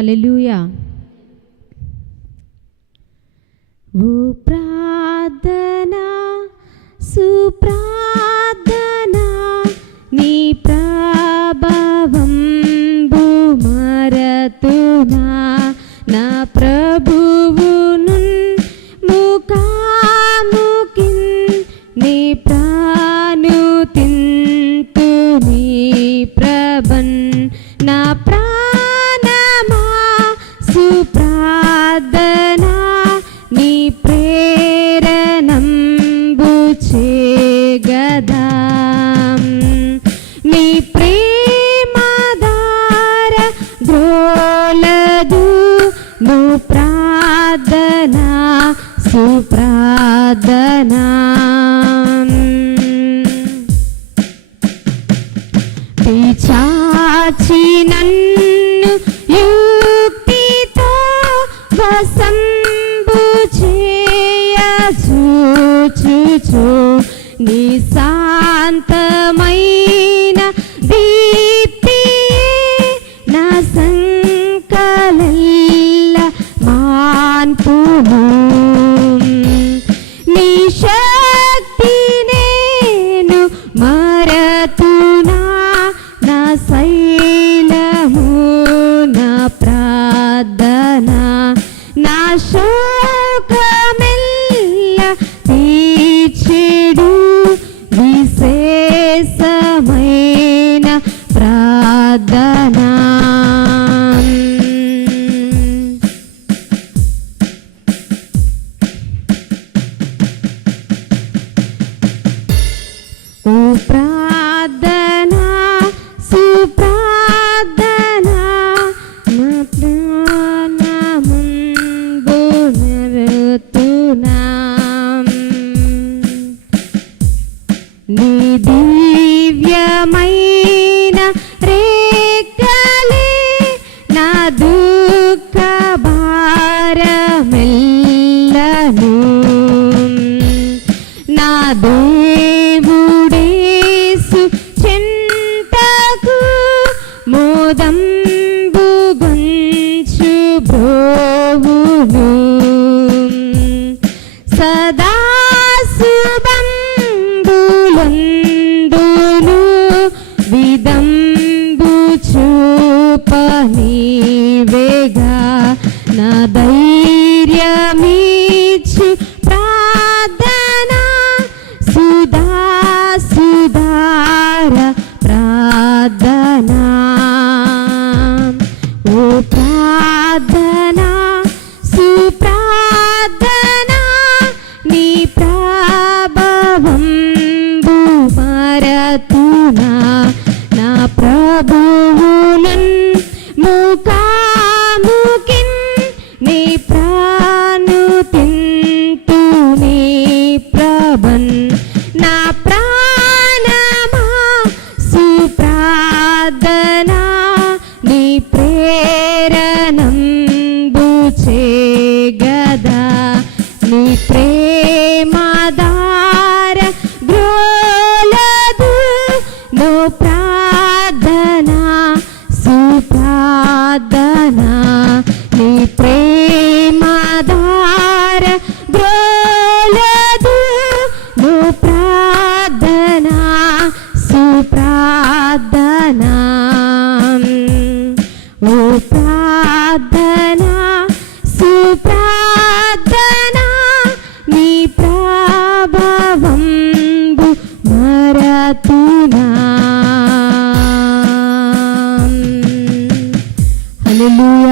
Hallelujah ఓ ప్రార్థనా సుప్రార్థనా నీ ప్రభావం భూమరతునా నా ప్ర ప్రార్థనా నీ ప్రేరణంబు చేగదా నీ ప్రేమధార ద్రోలదు నువ్వు ప్రార్థనా సుప్రార్థనా. నన్ను చూచుచు నీ శాంత శ్రేష్టమైన ప్రార్థన. ఓ ప్రార్థన సుప్రార్థన నా 你的 జ్ఞానం బూచే Hallelujah.